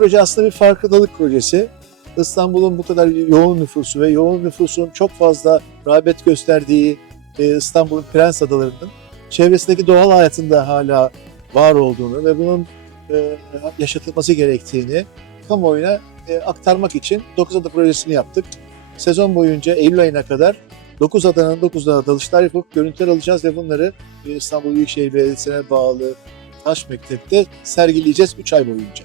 Proje aslında bir farkındalık projesi. İstanbul'un bu kadar yoğun nüfusu ve yoğun nüfusun çok fazla rağbet gösterdiği e, İstanbul'un Prens Adaları'nın çevresindeki doğal hayatında hala var olduğunu ve bunun e, yaşatılması gerektiğini kamuoyuna e, aktarmak için 9 Ada projesini yaptık. Sezon boyunca Eylül ayına kadar 9 adanın 9 adada dalışlar yapıp görüntüler alacağız ve bunları e, İstanbul Büyükşehir Belediyesi'ne bağlı Taş Mektep'te sergileyeceğiz 3 ay boyunca.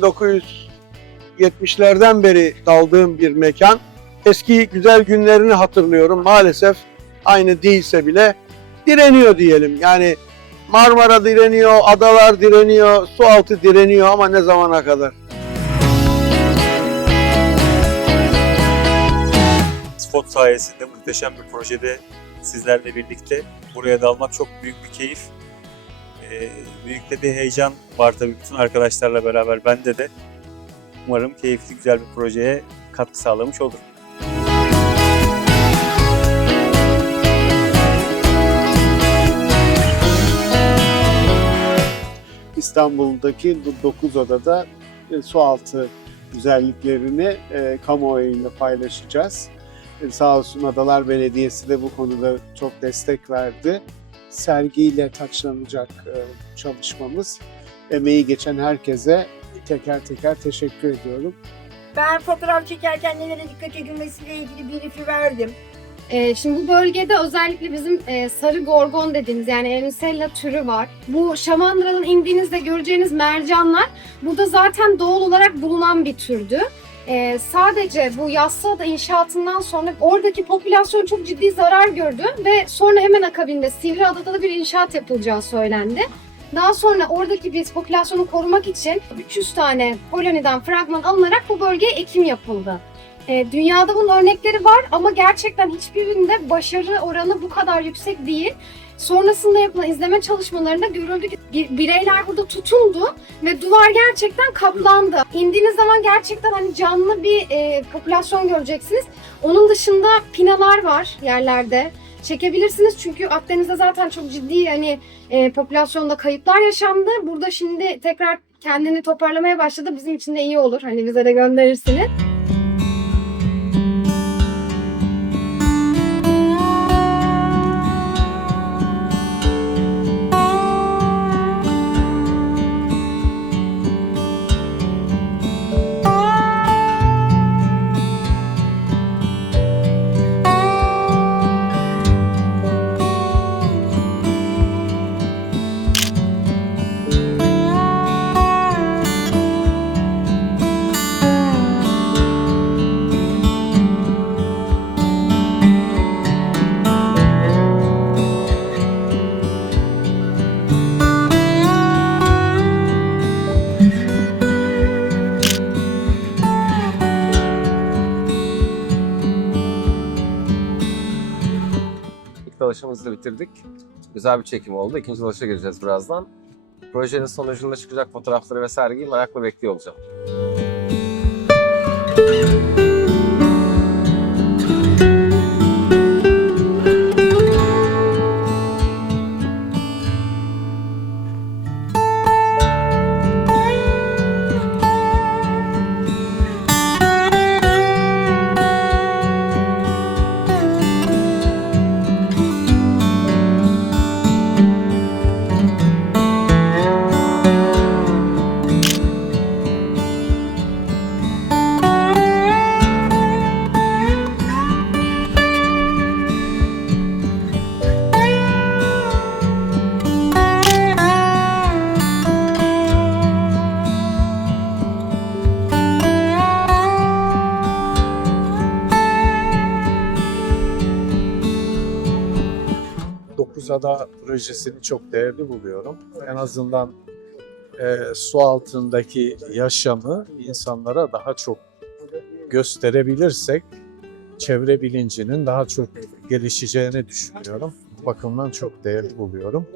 ...1970'lerden beri kaldığım bir mekan. Eski güzel günlerini hatırlıyorum. Maalesef aynı değilse bile direniyor diyelim. Yani Marmara direniyor, adalar direniyor, su altı direniyor ama ne zamana kadar? Spot sayesinde muhteşem bir projede sizlerle birlikte buraya dalmak çok büyük bir keyif. Ee, büyük de bir heyecan var tabii bütün arkadaşlarla beraber bende de. Umarım keyifli güzel bir projeye katkı sağlamış olur. İstanbul'daki bu 9 adada e, sualtı güzelliklerini e, kamuoyuyla paylaşacağız. E, sağ olsun Adalar Belediyesi de bu konuda çok destek verdi. Sergiyle taçlanacak e, çalışmamız. Emeği geçen herkese teker teker teşekkür ediyorum. Ben fotoğraf çekerken nelere dikkat edilmesiyle ilgili bir ifi verdim. Ee, şimdi bu bölgede özellikle bizim e, sarı gorgon dediğimiz yani Emisella türü var. Bu Şamandıra'dan indiğinizde göreceğiniz mercanlar burada zaten doğal olarak bulunan bir türdü. Ee, sadece bu Yassıada inşaatından sonra oradaki popülasyon çok ciddi zarar gördü ve sonra hemen akabinde Sivriada'da da bir inşaat yapılacağı söylendi. Daha sonra oradaki biz popülasyonu korumak için 300 tane koloniden fragman alınarak bu bölgeye ekim yapıldı. E, dünyada bunun örnekleri var ama gerçekten hiçbirinde başarı oranı bu kadar yüksek değil. Sonrasında yapılan izleme çalışmalarında görüldü ki bir- bireyler burada tutundu ve duvar gerçekten kaplandı. İndiğiniz zaman gerçekten hani canlı bir e, popülasyon göreceksiniz. Onun dışında pinalar var yerlerde. Çekebilirsiniz çünkü Akdeniz'de zaten çok ciddi hani e, popülasyonda kayıplar yaşandı. Burada şimdi tekrar kendini toparlamaya başladı. Bizim için de iyi olur. Hani bize de gönderirsiniz. Dalışımızı da bitirdik. Güzel bir çekim oldu. İkinci dalışa gireceğiz birazdan. Projenin sonucunda çıkacak fotoğrafları ve sergiyi merakla bekliyor olacağım. Dokuzada projesini çok değerli buluyorum. En azından e, su altındaki yaşamı insanlara daha çok gösterebilirsek çevre bilincinin daha çok gelişeceğini düşünüyorum. Bu bakımdan çok değerli buluyorum.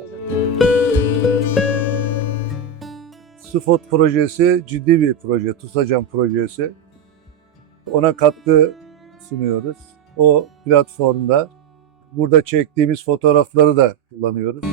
SUFOT projesi ciddi bir proje, TUSACAM projesi. Ona katkı sunuyoruz. O platformda burada çektiğimiz fotoğrafları da kullanıyoruz.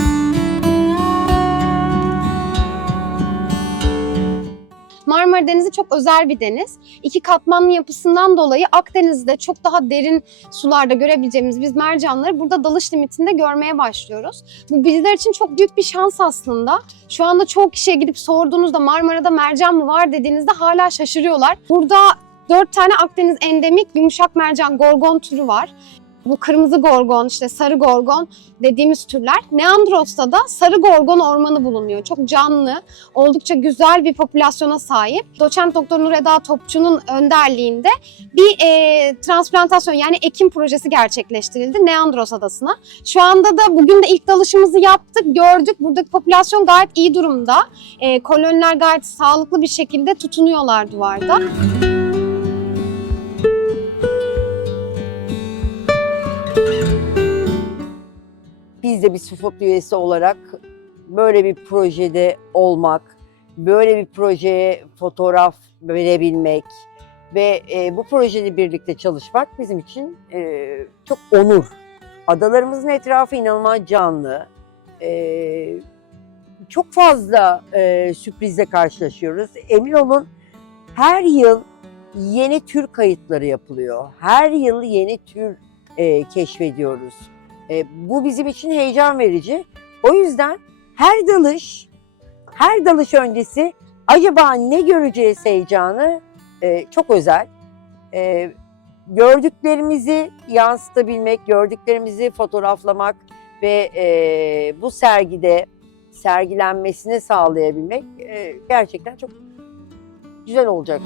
Marmara Denizi çok özel bir deniz. İki katmanlı yapısından dolayı Akdeniz'de çok daha derin sularda görebileceğimiz biz mercanları burada dalış limitinde görmeye başlıyoruz. Bu bizler için çok büyük bir şans aslında. Şu anda çoğu kişiye gidip sorduğunuzda Marmara'da mercan mı var dediğinizde hala şaşırıyorlar. Burada dört tane Akdeniz endemik yumuşak mercan gorgon türü var. Bu kırmızı gorgon, işte sarı gorgon dediğimiz türler. Neandros'ta da sarı gorgon ormanı bulunuyor. Çok canlı, oldukça güzel bir popülasyona sahip. Doçent Doktor Nur Topçu'nun önderliğinde bir e, transplantasyon yani ekim projesi gerçekleştirildi Neandros Adası'na. Şu anda da bugün de ilk dalışımızı yaptık, gördük. Buradaki popülasyon gayet iyi durumda. E, koloniler gayet sağlıklı bir şekilde tutunuyorlar duvarda. Biz de bir SUFOP üyesi olarak böyle bir projede olmak, böyle bir projeye fotoğraf verebilmek ve e, bu projede birlikte çalışmak bizim için e, çok onur. Adalarımızın etrafı inanılmaz canlı. E, çok fazla e, sürprizle karşılaşıyoruz. Emin olun her yıl yeni tür kayıtları yapılıyor. Her yıl yeni tür e, keşfediyoruz. E, bu bizim için heyecan verici. O yüzden her dalış, her dalış öncesi acaba ne göreceğiz heyecanı e, çok özel. E, gördüklerimizi yansıtabilmek, gördüklerimizi fotoğraflamak ve e, bu sergide sergilenmesini sağlayabilmek e, gerçekten çok güzel olacak.